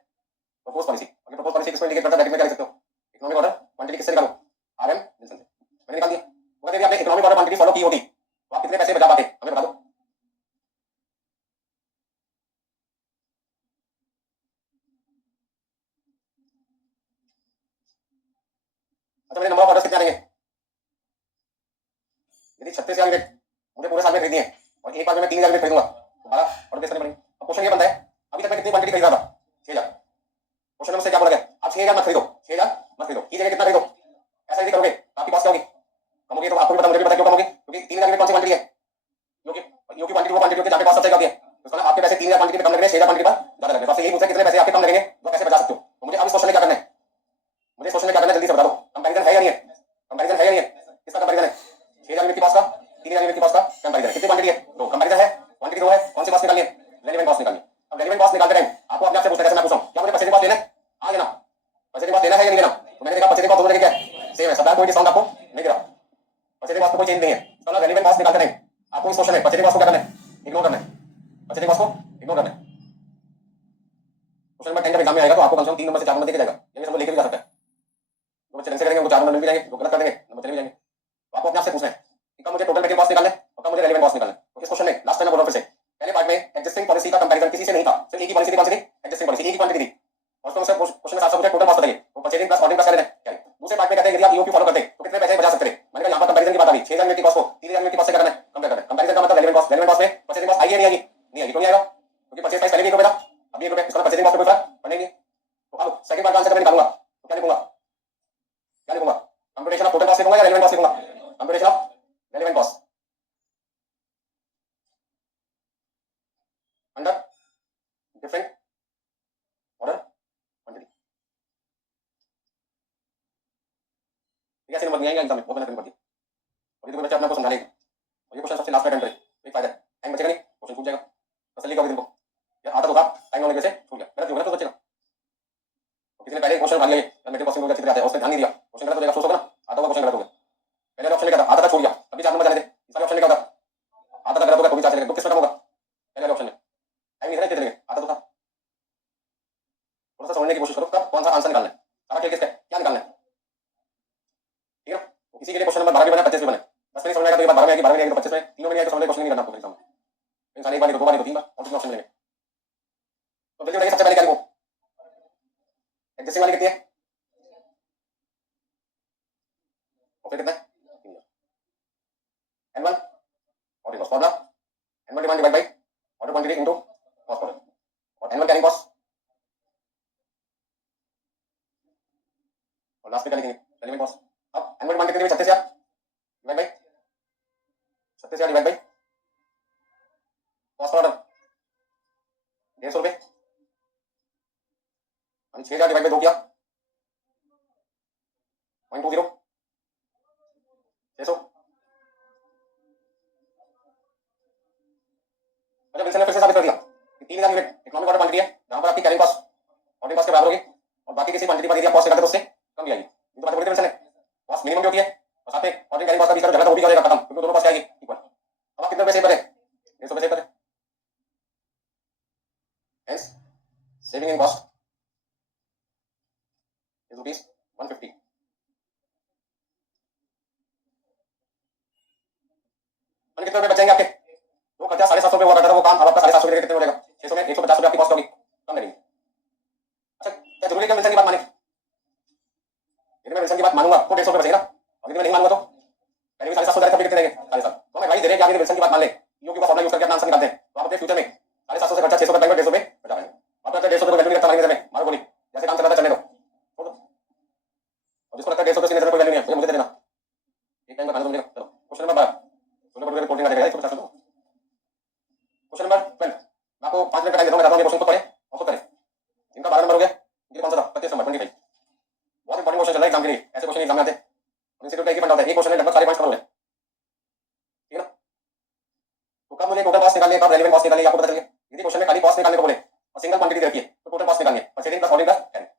प्रपोज पॉलिसी। अगर प्रपोज पॉलिसी किसको इंडिकेट करता है ब्रैकेट में क्या लिख सकते हो, इकोनॉमिक ऑर्डर क्वांटिटी किससे निकालो, आरएम विल्सन से। मैंने निकाल दिया, तो यदि आपने इकोनॉमिक ऑर्डर क्वांटिटी फॉलो की होती तो आप कितने पैसे बचा पाते हमें बता दो। अच्छा मेरे नंबर ऑफ ऑर्डर कितने आएंगे, यदि 36,000 यूनिट मुझे पूरे साल में खरीदनी है और एक बार में मैं 3,000 यूनिट खरीदूंगा तो 12 ऑर्डर प्लेस करने पड़ेंगे। अब क्वेश्चन ये बनता है अभी तक मैं कितनी क्वांटिटी खरीद रहा था 6,000, क्वेश्चन में मुझसे क्या बोला गया आप 6,000 मत खरीदो, 6,000 मत खरीदो, की जगह कितना खरीदो। ऐसा यदि करोगे आपकी कॉस्ट क्या होगी, कम होगी। तो आपको भी पता मुझे भी पता क्यों कम होगी, क्योंकि 3,000 यूनिट कौन सी क्वांटिटी है, क्योंकि क्योंकि क्वांटिटी वो क्वांटिटी होती है जहाँ पे कॉस्ट सबसे होती है। तो इसका आपके पैसे 3,000 क्वांटिटी पे कम लग रहे हैं, 6,000 क्वांटिटी पर ज्यादा लग रहे हैं। तो आपसे यही पूछा कितने पैसे आपके कम लगेंगे जो पैसे बचा सकते हो। तो मुझे अब इस क्वेश्चन में क्या करना है, मुझे इस क्वेश्चन में क्या करना है जल्दी से बता दो, कंपैरिजन है या नहीं है, कंपैरिजन है या नहीं है, किसका कंपैरिजन है 6,000 यूनिट की कॉस्ट का 3,000 यूनिट की कॉस्ट का कंपैरिजन, कितनी क्वांटिटी है तो कंपैरिजन है, क्वांटिटी दो है, कौन सी कॉस्ट निकालनी है, रेलेवेंट कॉस्ट निकालनी है। अब रेलेवेंट कॉस्ट निकालते टाइम आपको अपने आप से पूछना है, जैसे मैं पूछा क्या मुझे परचेजिंग कॉस्ट लेना है, हाँ लेना, परचेजिंग कॉस्ट लेना है या नहीं लेना। तो मैंने देखा परचेजिंग कॉस्ट दोनों जगह क्या है सेम है, सप्लायर कोई डिस्काउंट आपको नहीं दे रहा, परचेजिंग कॉस्ट को कोई चेंज नहीं है। तो रेलेवेंट कॉस्ट निकालते टाइम आपको इस क्वेश्चन में परचेजिंग कॉस्ट को क्या करना है, इग्नोर करना है, परचेजिंग कॉस्ट को इग्नोर करना है। क्वेश्चन नंबर 10 जब एग्जाम में आएगा तो आपको कम से कम 3 नंबर से 4 नंबर देके जाएगा, ये सब लेके भी जा सकता है। जो बच्चे ढंग से करेंगे उनको 4 नंबर मिल भी जाएंगे, जो गलत कर देंगे नंबर चले भी जाएंगे। तो आपको अपने आप से पूछना है कि कब मुझे टोटल मटेरियल कॉस्ट निकालना है और कब मुझे रेलेवेंट कॉस्ट निकालना है। तो इस क्वेश्चन में लास्ट टाइम मैं बोल रहा हूं फिर से, पहले पार्ट में एग्जिस्टिंग पॉलिसी का कंपैरिजन किसी से नहीं था, सिर्फ एक ही पॉलिसी थी, कौन सी थी एग्जिस्टिंग पॉलिसी, एक ही क्वांटिटी थी। और उसमें क्वेश्चन में साफ साफ टोटल कॉस्ट बताइए, तो परचेजिंग प्लस ऑर्डरिंग प्लस क्या लेना है। दूसरे पार्ट में कहते हैं यदि आप ईओक्यू फॉलो करते तो कितने पैसे बचा सकते थे। मैंने कहा यहाँ पर कंपैरिजन की बात आ गई, 6,000 यूनिट की कॉस्ट को 3,000 यूनिट की कॉस्ट से करना है, कंपेयर करना है। कंपैरिजन का मतलब रेलेवेंट कॉस्ट, रेलेवेंट कॉस्ट में परचेजिंग कॉस्ट आई है नहीं आएगी, नहीं आएगी, क्यों नहीं आएगा, क्योंकि परचेज प्राइस पहले भी 1 रुपए था अभी 1 रुपए, इसका परचेजिंग कॉस्ट पे कोई फर्क पड़ेगी। तो अब सेकंड पार्ट का आंसर मैं निकालूंगा तो क्या लिखूंगा, क्या लिखूंगा, कंप्यूटेशन ऑफ टोटल कॉस्ट लिखूंगा या रेलेवेंट कॉस्ट लिखूंगा, computation of relevant cost under different order quantity. ठीक है, ऐसे नंबर नहीं आएंगे एग्जाम में, बहुत मेहनत करनी पड़ती है। अभी तो कोई बच्चा अपने को समझा लेगा और ये क्वेश्चन सबसे लास्ट में अटेम्प्ट करे, एक फायदा है, टाइम बचेगा नहीं, क्वेश्चन छूट जाएगा, तसल्ली का दिन को यार आता तो था, टाइम होने की वजह से छूट गया, गलत होगा ना तो बचेगा। किसी ने पहले क्वेश्चन उठा लिया, मेरे पास अच्छी तरह आता है, उसने ध्यान नहीं दिया, क्वेश्चन गलत हो जाएगा, सोच होगा ना, आता होगा क्वेश्चन गलत हो गया, पहले ऑप्शन लिखा था, आता था छोड़ दिया, अभी 4 नंबर जाने दे, सारे ऑप्शन लिखा था, आता था गलत होगा तो भी 4 चलेगा, तो किसमें कम होगा, पहले ऑप्शन में, टाइम नहीं है ना इतने चलेंगे, आता तो था। थोड़ा सा समझने की कोशिश करो कब कौन सा आंसर निकालना है, सारा खेल किसका है, क्या निकालना है, ठीक है। तो इसी के लिए क्वेश्चन नंबर 12 भी बना, 25 भी बने, बस नहीं समझ आएगा तो ये बात 12 में आएगी, 12 में आएगी तो 25 में, तीनों में नहीं आएगी तो समझ क्वेश्चन नहीं करना आपको एग्जाम में, इंसान एक बार नहीं तो 2 बार नहीं तो 3 बार और कितने ऑप्शन मिलेंगे। तो जल्दी बताइए सबसे पहले क्या लिखो, एग्जिस्टिंग वाली कितनी है और फिर कितना है, n1 और ये formula n1 demand divide by order quantity into cost order और n1 कैरिंग कॉस्ट और लास्ट में क्या लिखेंगे एलिमेंट कॉस्ट। अब n1 डिमांड कितनी है, 36,000 divide by 36,000 divide by cost order 150 रुपए, 6,000 डिवाइड बाय 2 किया 0.20 600। अच्छा विल्सन ने फिर से साबित कर दिया कि 3,000 यूनिट इकोनॉमिक ऑर्डर क्वांटिटी है जहां पर आपकी कैरिंग कॉस्ट ऑर्डर कॉस्ट के बराबर होगी और बाकी किसी क्वांटिटी पर यदि आप कॉस्ट निकालते तो उससे कम भी आएगी, ये तो बात बोली थी विल्सन ने, कॉस्ट मिनिमम भी होती है और साथ में ऑर्डर कैरिंग कॉस्ट का बीच का झगड़ा तो वो भी हो जाएगा खत्म, क्योंकि दोनों कॉस्ट आएगी इक्वल। अब आप कितने रुपए सेव करें, 150 रुपए सेव करें, hence saving in cost is rupees 150। कितने रुपए बचेंगे आपके, वो खर्चा 750 रुपए हुआ करता था वो काम, अब आपका 750 रुपए कितने हो जाएगा, 600 में 150 रुपए आपकी कॉस्ट होगी, कम लगेगी। अच्छा क्या जरूरी है विल्सन की बात माने, यदि मैं विल्सन की बात मानूंगा तो 150 रुपए बचेगा, और यदि मैं नहीं मानूंगा तो पहले भी 750 रुपए कितने रहेंगे 750। तो मैं भाई दे रहे कि आप यदि विल्सन की बात मान ले, ईओक्यू का फॉर्मूला यूज करके अपना आंसर निकालते हैं तो आप अपने फ्यूचर में 750 से खर्चा 600 रुपए 150 रुपए बचा पाएंगे। आप लगता है 150 रुपए वैल्यू नहीं रखता हमारी नजर में, मारो गोली, जैसे काम चल रहा था चलने दो, छोड़ दो। और जिसको लगता है 150 रुपए की नजर में कोई वैल्यू नहीं है तो मुझे दे देना, एक टाइम का खाना तो मिलेगा। चलो क्वेश्चन नंबर 12, छोले भटूरे में कोल्ड ड्रिंक आ जाएगा 150 रुपए। क्वेश्चन नंबर 12, मैं आपको 5 मिनट का टाइम देता हूं, मैं बताता हूं ये क्वेश्चन को पढ़ें और खुद करें। इनका 12 नंबर हो गया, इनके कौन सा था 25 नंबर 25, बहुत इंपॉर्टेंट क्वेश्चन चल रहा है एग्जाम के लिए, ऐसे क्वेश्चन एग्जाम में आते हैं, इंस्टीट्यूट का एक ही फंडा होता है, एक क्वेश्चन में लगभग सारे पॉइंट्स कवर हो गए, ठीक है ना। तो कब मुझे टोटल कॉस्ट निकालनी है, कब रेलेवेंट कॉस्ट निकालनी है आपको पता चलिए। यदि क्वेश्चन में खाली कॉस्ट निकालने को बोले और सिंगल क्वांटिटी दे रखी है तो टोटल कॉस्ट निकालनी है, purchasing plus ordering plus carrying.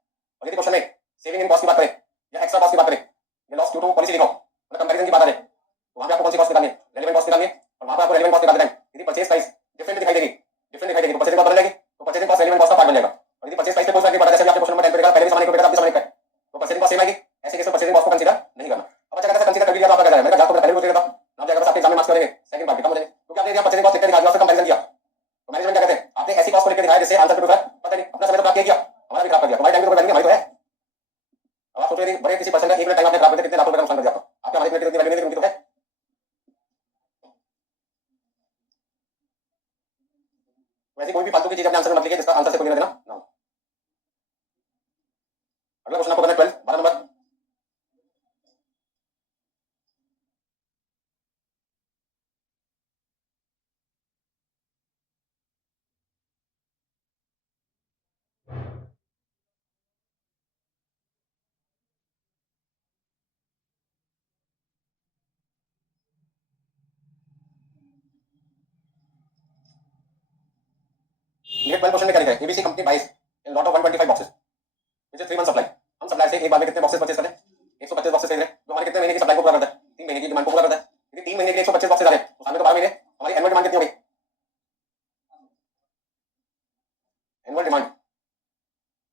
और यदि क्वेश्चन में सेविंग इन कॉस्ट की बात करें या एक्स्ट्रा कॉस्ट की बात करें या लॉस ड्यू टू पॉलिसी लिखो मतलब कंपैरिजन की बात आ जाए तो वहां पे आपको कौन सी कॉस्ट निकालनी है, रेलेवेंट कॉस्ट निकालनी है, और वहां पे आपको रेलेवेंट कॉस्ट निकालते टाइम यदि परचेज प्राइस डिफरेंट दिखाई देगी, डिफरेंट दिखाई देगी तो परचेजिंग कॉस्ट बदल जाएगी, तो परचेजिंग कॉस्ट रेलेवेंट कॉस्ट का पार्ट बन जाएगा। और यदि परचेज प्राइस पे कोई फर्क नहीं पड़ता, जैसे आपके क्वेश्चन नंबर 10 पे देखा पहले भी सामान को बेटा आप भी सामान का तो परचेजिंग कॉस्ट सेम आएगी, ऐसे केस में परचेजिंग कॉस्ट को कंसीडर नहीं करना। अब अच्छा कहता है कंसीडर कर लिया तो आपका क्या जाएगा, मैंने कहा पहले पूछ लिया था ना जाएगा, बस आपके एग्जाम में मार्क्स करेंगे सेकंड बार खत्म हो जाएंगे, क्योंकि आपने यदि परचेजिंग कॉस्ट लिख के दिखा दिया उससे कंपैरिजन किया तो मैनेजमेंट क्या कहते हैं, आपने ऐसी कॉस्ट को लिख के दिखाया जिससे आंसर पे है पता नहीं, अपना समय तो खराब किया, हमारा भी खराब कर दिया, हमारे टाइम में तो कोई वैल्यू नहीं, हमारी तो है। अब आप सोच रहे बड़े किसी पर्सन का 1 मिनट टाइम आपने खराब कर दिया, कितने लाखों रुपए का नुकसान कर दिया आपका, आपके हमारे मिनट की इतनी वैल्यू नहीं, उनकी तो है। वैसे कोई भी फालतू की चीज अपने आंसर में मत लिखिए जिसका आंसर से कोई लेना देना ना हो। अगला क्वेश्चन आपको करना है 12 नंबर, ये 12 क्वेश्चन में क्या लिखा है, ABC company buys in lot of 125 boxes which is 3 month supply. हम सप्लाई से एक बार में कितने बॉक्सेस परचेज करते हैं, 125 बॉक्सेस खरीद रहे हैं, जो हमारे कितने महीने की सप्लाई को पूरा करता है, 3 महीने की डिमांड को पूरा करता है। यदि 3 महीने के लिए 125 बॉक्सेस आ रहे हैं तो साल में तो 12 महीने, हमारी एनुअल डिमांड कितनी होगी, एनुअल डिमांड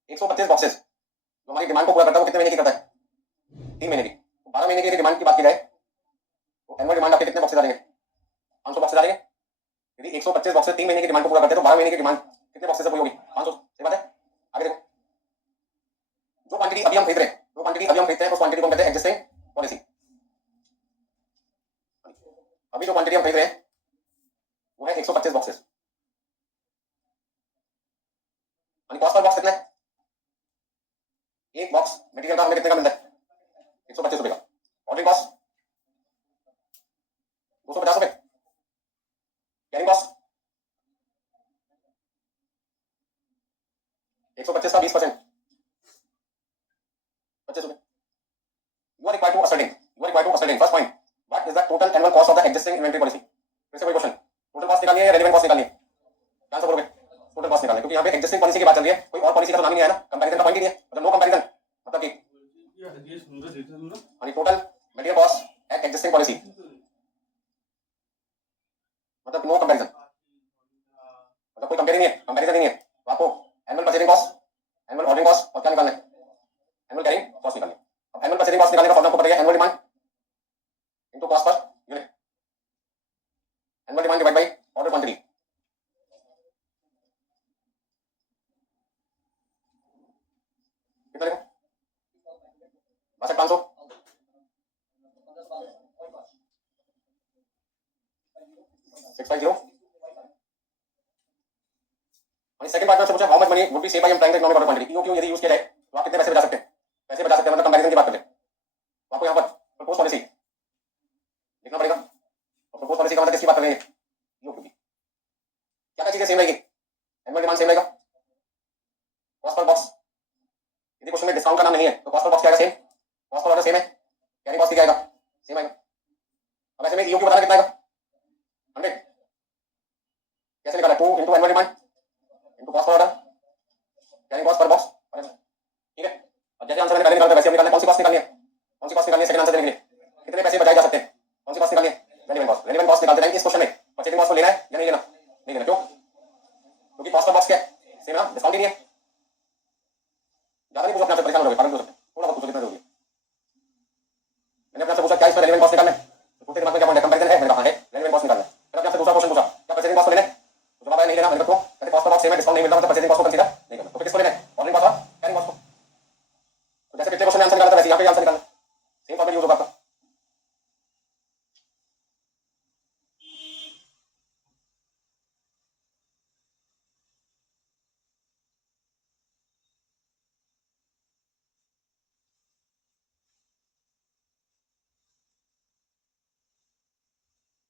125 बॉक्सेस जो हमारी डिमांड को पूरा करता है वो कितने महीने की करता है, 3 महीने की। 12 महीने की डिमांड की बात की जाए तो एनुअल डिमांड आपके कितने बॉक्सेस आ जाएंगे, 500 बॉक्सेस आ जाएंगे। यदि 125 बॉक्सेस 3 महीने की डिमांड को पूरा करते हैं तो 12 महीने की डिमांड कितने बॉक्सेस से पूरी होगी, 500, सही बात है। आगे देखो, जो क्वांटिटी अभी हम खरीद रहे हैं, जो क्वांटिटी अभी हम खरीदते हैं उस क्वांटिटी को कहते हैं एग्जिस्टिंग पॉलिसी। अभी जो क्वांटिटी हम खरीद रहे हैं वो है 125 बॉक्सेस, यानी कॉस्ट पर बॉक्स कितना है, एक बॉक्स मटेरियल का हमें कितने का मिलता है, 125 रुपए का। ऑर्डरिंग कॉस्ट 250 रुपए, कैरिंग कॉस्ट 125 का 20% 25 रुपए। You are required to ascertain existing inventory policy. फिर से कोई क्वेश्चन, टोटल कॉस्ट निकालनी है या रेलेवेंट कॉस्ट निकालनी है? क्या आंसर बोलोगे? टोटल कॉस्ट निकालनी है, क्योंकि यहाँ पे एग्जिस्टिंग पॉलिसी की बात चल रही है, कोई और पॉलिसी का तो नाम ही नहीं आया ना, कंपैरिजन का पॉइंट ही नहीं है, मतलब नो कंपैरिजन, मतलब कि total material cost at existing policy, मतलब नो कंपैरिजन, मतलब कोई कंपेयरिंग नहीं है, कंपैरिजन नहीं है। तो आपको annual purchasing cost, annual ordering cost और क्या निकालना है? एनुअल कैरिंग कॉस्ट निकालनी है। अब एनुअल परचेजिंग कॉस्ट निकालने का फॉर्मूला आपको पता है, annual demand into cost per unit, annual demand divide by order quantity. कितना लिखो? 62,500 650। और सेकंड पार्ट में पूछा how much money would be save by am trying the economic order quantity, क्यों यदि यूज किया जाए तो आप कितने पैसे बचा सकते हैं? पैसे बचा सकते हैं मतलब कंपैरिजन की बात करते हैं। तो आपको यहाँ पर प्रपोज पॉलिसी लिखना पड़ेगा, और प्रपोज पॉलिसी का मतलब किसकी बात कर रहे हैं? ईओक्यू की। क्या क्या चीजें सेम रहेगी? एनुअल डिमांड सेम रहेगा, कॉस्ट पर बॉक्स, यदि क्वेश्चन में डिस्काउंट का नाम नहीं है तो कॉस्ट पर बॉक्स क्या आएगा? Same. Cost per order same है, कैरिंग कॉस्ट क्या आएगा? सेम आएगा। अब ऐसे में ईओक्यू बताना कितना आएगा? 100। कैसे निकाला? 2 into annual demand into cost per order carrying cost पर बॉक्स, ठीक है। अब जैसे आंसर मैंने पहले निकाला था वैसे अब निकालना है। कौन सी कॉस्ट निकालनी है? कौन सी कॉस्ट निकालनी है सेकंड आंसर देने के लिए? कितने पैसे बचाए जा सकते हैं? कौन सी कॉस्ट निकालनी है? Relevant cost. रेलेवेंट कॉस्ट निकालते टाइम इस क्वेश्चन में परचेजिंग कॉस्ट को लेना है या नहीं लेना? नहीं लेना। क्यों? क्योंकि कॉस्ट पर बॉक्स क्या है? सेम है ना, डिस्काउंट ही नहीं है। ज्यादा नहीं पूछो, अपने आप से परेशान हो गए, पागल पूछो, थोड़ा बहुत पूछो जितना जरूरी है। मैंने अपने आपसे पूछा क्या इसमें रेलेवेंट कॉस्ट निकालना है, तो पूछते दिमाग में क्या पॉइंट है? कंपैरिजन है, मैंने कहा है रेलेवेंट कॉस्ट निकालना है। फिर अपने आपसे दूसरा क्वेश्चन पूछा क्या परचेजिंग कॉस्ट को लेना है, तो जवाब आया नहीं लेना। मैंने कहा कहते कॉस्ट पर बॉक्स सेम है, डिस्काउंट नहीं मिलता, मतलब परचेजिंग कॉस्ट को कंसीडर नहीं करना। तो फिर किसको लेना है? ऑर्डरिंग कॉस्ट और कैरिंग कॉस्ट को। तो जैसे पिछले क्वेश्चन में आंसर निकाला था वैसे यहाँ पे आंसर निकालना, सेम फॉर्मूला यूज होगा आपका।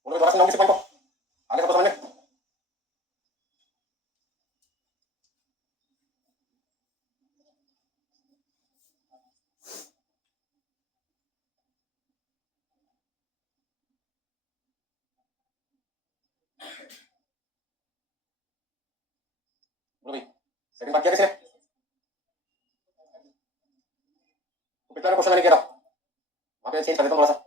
बोलो दोबारा सुनाऊं किसी पॉइंट को, आगे सबको समझ में? बोलो भाई, सेकंड बात किया किसने? तो पिछला क्वेश्चन मैंने किया था, वहां पे चेंज कर देता हूँ थोड़ा सा।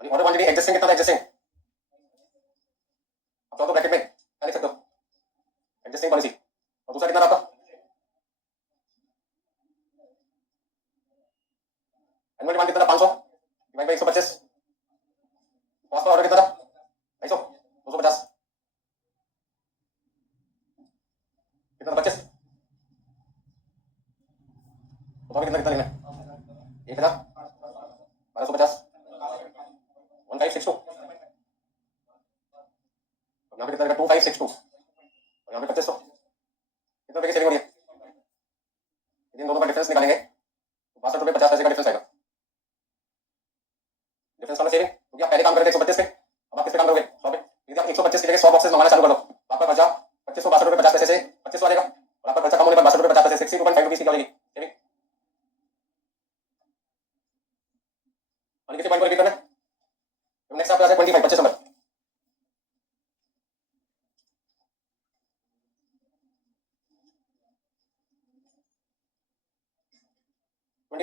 ऑर्डर क्वांटिटी एग्जिस्टिंग कितना था? एग्जिस्टिंग, अब तो ब्रैकेट में क्या लिख सकते हो? Existing policy. और दूसरा कितना था आपका? एनुअल डिमांड कितना था? 500 divide by 125। Cost per order कितना था? 250, 250 कितना था? 25। बताओ कितना कितना लेना है? 1000, 1250, 1562। यहाँ पे कितना रहेगा? 2562, और यहाँ पे 2500। कितना रुपए की सेविंग हो रही है? इन दोनों का डिफरेंस निकालेंगे तो 62 रुपये 50 पैसे का डिफरेंस आएगा। डिफरेंस वाला सेविंग, क्योंकि आप पहले काम कर रहे थे 132 पे, अब आप किस पे काम करोगे? 100 पे। यदि आप 125 की जगह 100 बॉक्सेस मंगाना चालू कर दो तो आपका खर्चा 2562 रुपये 50 पैसे से 2500 आ जाएगा, और आपका खर्चा कम होने पर 62 रुपये 50 पैसे 62.5 रुपीज की क्या होगी सेविंग? और किसी पॉइंट को रिपीट करना है। नेक्स्ट आपका 25 25 नंबर,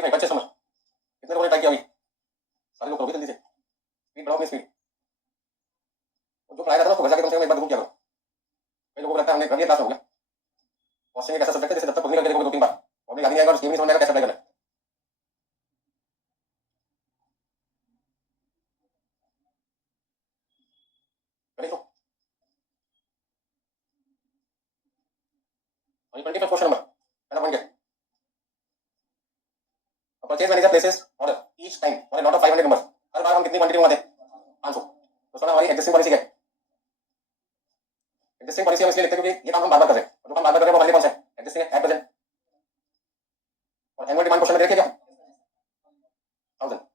25 नंबर। कितने लोगों ने ट्राई किया अभी? सारे लोग करोगे जल्दी से, स्पीड बढ़ाओ अपनी स्पीड। जो पढ़ाया जाता है उसको घर जाके कम से कम एक बार जरूर किया करो। कई लोगों को लगता है हमने कर लिया, क्लास में हो गया। कॉस्टिंग एक ऐसा सब्जेक्ट है जिसे जब तक खुद नहीं करके देखोगे 2 3 बार और भी याद नहीं आएगा, और स्कीम नहीं समझ में आएगा कैसे अप्लाई करना है। करें तो 25 क्वेश्चन नंबर, पहला पॉइंट क्या? Purchase manager places order each time for a lot of 500 numbers. हर बार हम कितनी क्वांटिटी मंगाते हैं? 500। तो सर हमारी एग्जिस्टिंग पॉलिसी क्या है? एग्जिस्टिंग पॉलिसी हम इसलिए लिखते हैं क्योंकि ये काम हम बार बार कर रहे हैं, और जो काम बार बार कर रहे हैं वो हमारे लिए कौन सा है? एग्जिस्टिंग है, एट प्रेजेंट। और एनुअल डिमांड क्वेश्चन में देखिए क्या? 1000।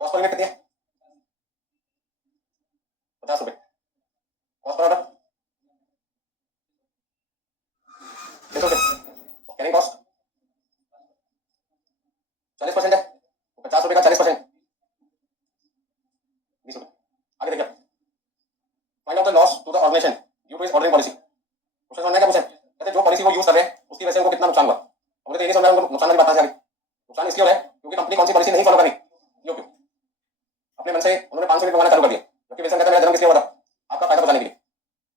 कॉस्ट पर यूनिट कितनी है? 50 रुपए। कॉस्ट पर ऑर्डर 600 रुपए। कैरिंग कॉस्ट 40% है, तो 50 रुपए का 40%, 20 रुपए। आगे देखिए, find out the loss to the organisation due to its ordering policy. Question समझना है क्या मुझे? कहते जो पॉलिसी वो यूज कर रहे हैं उसकी वजह से उनको कितना नुकसान हुआ। मुझे तो ये नहीं समझ उनको नुकसान वाली बात है। नुकसान इसलिए हो रहा है क्योंकि कंपनी कौन सी पॉलिसी नहीं फॉलो कर रही। ये क्यों? अपने मन से उन्होंने 500 यूनिट मंगाना चालू कर दिया, जबकि वैसा कहता है मेरा जन्म किस लिए हुआ था? आपका फायदा बचाने के लिए।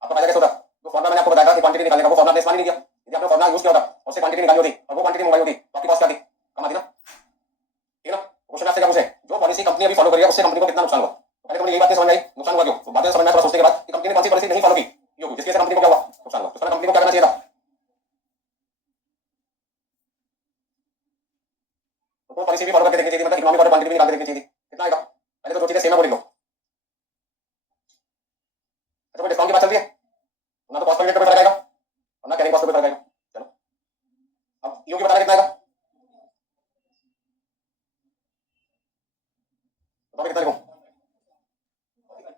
आपका फायदा कैसे होता? जो फॉर्मुला मैंने आपको बताया था क्वांटिटी निकालने का, वो फॉर्मुला आपने इस्तेमाल नहीं किया। यदि आपने फॉर्मुला यूज किया होता और से क्वांटिटी निकाली होती और वो क्वांटिटी मंगाई होती तो आपकी कॉस्ट क्या थी? कम आती ना। ठीक है ना? क्वेश्चन आपसे क्या पूछे, जो पॉलिसी कंपनी अभी फॉलो कर रही है उससे कंपनी को कितना नुकसान हुआ। तो पहले तो मुझे यही बात नहीं समझ आई नुकसान हुआ क्यों, तो बाद में समझना थोड़ा सोचने के बाद कि कंपनी ने कौन सी पॉलिसी नहीं फॉलो की, क्यों, जिसकी वजह से कंपनी को क्या हुआ, नुकसान हुआ। तो कंपनी को क्या करना चाहिए था? तो वो पॉलिसी भी फॉलो करके देखनी चाहिए, मतलब इकोनॉमिक और क्वांटिटी भी निकाल के देखनी चाहिए। कितना आएगा? पहले तो जो चीजें सेम है वो लिख लो। अच्छा, कोई डिस्काउंट की बात चल रही है, ना तो कॉस्ट पर यूनिट पे फर्क आएगा और ना कैरिंग कॉस्ट पे फर्क आएगा। चलो अब ईओ की बताना कितना आएगा, बताओ कितना लिखूं?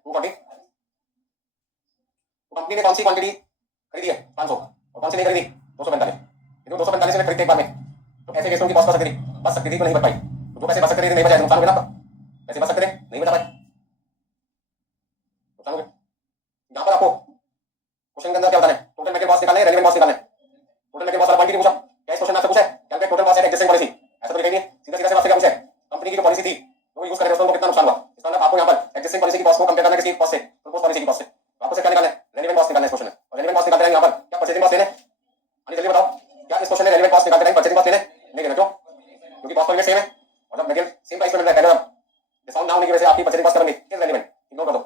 240। तो कंपनी ने कौन सी क्वांटिटी खरीदी है? 500। और कौन सी नहीं खरीदी? 245। यदि 245 में खरीदते एक बार में तो ऐसे केस में उनकी कॉस्ट बच सकती थी, बच सकती थी तो नहीं बच पाई। तो जो पैसे बच सकते थे नहीं बचाए, नुकसान हो गया ना आपका। पैसे बच सकते थे नहीं बचा पाए, नुकसान हो गया। यहाँ पर आपको क्वेश्चन के अंदर क्या बताना है? टोटल मेटेरियल कॉस्ट निकालना है, रेलेवेंट कॉस्ट निकालना है। टोटल मेटेरियल कॉस्ट वाला क्वांटिटी पूछा, क्या इस क्वेश्चन में आपसे पूछा है calculate total cost at existing policy? ऐसा तो लिखा ही नहीं है, सीधा सीधा से आपसे क्या पूछा है, कंपनी की जो पॉलिसी थी वो यूज कर रहे थे उसको कितना नुकसान हुआ। इसका मतलब आपको यहाँ पर एग्जिस्टिंग पॉलिसी की कॉस्ट को कंपेयर करना है किसकी कॉस्ट से? प्रपोज पॉलिसी की कॉस्ट से। तो आपको क्या निकालना है? रेलेवेंट कॉस्ट निकालना है इस क्वेश्चन में। और रेलेवेंट कॉस्ट निकालते हैं यहाँ पर क्या परचेजिंग कॉस्ट लेने? हाँ जल्दी बताओ, क्या इस क्वेश्चन में रेलेवेंट कॉस्ट निकालते हैं परचेजिंग कॉस्ट लेने? नहीं लेना, क्यों? क्योंकि कॉस्ट पर यूनिट सेम है और जब मटेरियल सेम प्राइस पर मिल रहा है, डिस्काउंट ना होने की वजह से आपकी परचेजिंग कॉस्ट कम है, रेलेवेंट इग्नोर कर दो।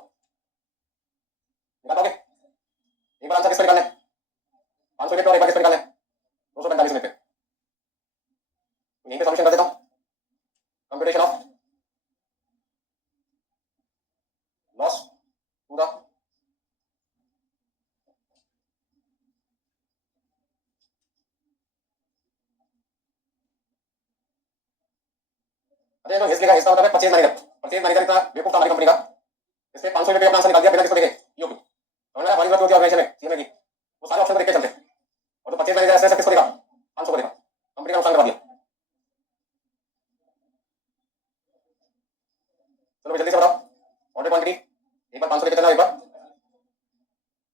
निकाल पाओगे? एक बार आंसर किस पर निकालना है? 500 यूनिट और एक बार किस पर निकालना है? 245 यूनिट पे। यहीं पे सॉल्यूशन कर देता हूं, computation of loss to the अरे जो हेस लिखा है इसका मतलब है परचेज मैनेजर। परचेज मैनेजर इतना बेवकूफ था हमारी कंपनी का, इसने 500 यूनिट पे अपना आंसर निकाल दिया बिना किसको देखे। यो क्यों? उन्होंने हमारी बात होती है ऑर्गेनाइजेशन में सीएमए की, वो सारे ऑप्शन को देख के चलते, और तो परचेज मैनेजर ऐसे ऐसे किसको देखा? 500 को देखा, कंपनी का नुकसान करवा दिया। चलो जल्दी से बताओ ऑर्डर क्वांटिटी, एक बार 500 लेके चलना, एक बार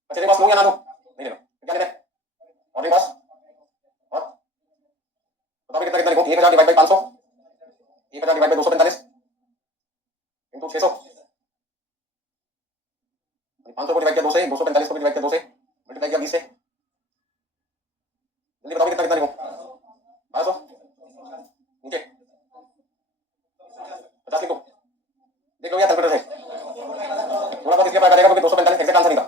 परचेज कॉस्ट लूं या ना लूं? नहीं लेना, क्या लेना है? ऑर्डर कॉस्ट और बताओ कितना कितना लिखूं? 1000 डिवाइड बाई 500, 1000 डिवाइड बाई 245 इंटू 600। 500 को डिवाइड किया 2 से, 245 को भी डिवाइड किया 2 से, मल्टीप्लाई किया 20 से। जल्दी बताओ कितना कितना लिखूं? 1200 नीचे 50 लिखो, देख लो यार कैलकुलेटर से। थोड़ा बहुत इसलिए पता करेगा क्योंकि 245 एग्जैक्ट आंसर नहीं था।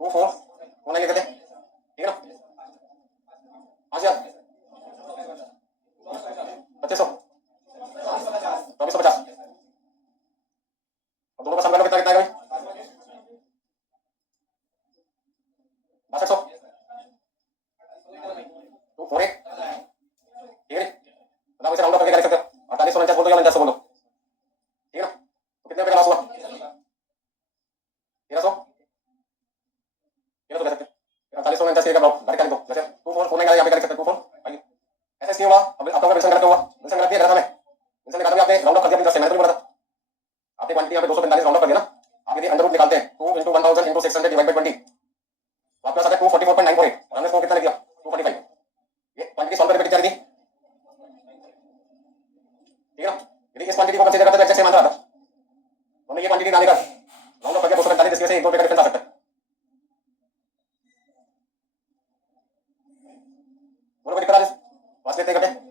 24 फोन आइए कहते, ठीक है ना? 5000 2500 2450। अब दोनों का सम कर लो कितना कितना आएगा भाई? 6200 248, ठीक है? बताओ इसे राउंड ऑफ करके क्या लिख सकते हो? 4849 बोल दो या 4900 बोलो, ठीक है ना? तो कितने रुपए का लॉस हुआ? 1300, 1300 कह सकते हैं। 4849 का गाड़ी का लिख दो, जैसे 2449 यहाँ पे क्या लिख सकते हैं? 24 आइए, ऐसे इसलिए हुआ। अब आपका विल्सन गलत हुआ, विल्सन गलत नहीं गलत है, विल्सन निकाला आपने राउंड ऑफ कर दिया अपनी तरफ से, मैंने तो नहीं बोला था। आपने क्वांटिटी यहाँ पे 245 राउंड ऑफ कर दिया ना। आप यदि अंडर रूट निकालते हैं 2 into 1000 into 600 डिवाइड बाय 20, तो आपके पास आता है 244.948 और हमने इसको कितना लिख दिया? 245। ये क्वांटिटी सॉल्व करके कितनी आ रही थी? ठीक है ना? यदि इस क्वांटिटी को कंसीडर करते तो एग्जैक्ट सेम आंसर आता, तो हमने ये क्वांटिटी ना लेकर राउंड ऑफ कर दिया 245, जिसकी वजह से 1 रुपए का डिफरेंस आ सकता है। बोलो कोई दिक्कत आ रही है? बात लेते हैं करते हैं।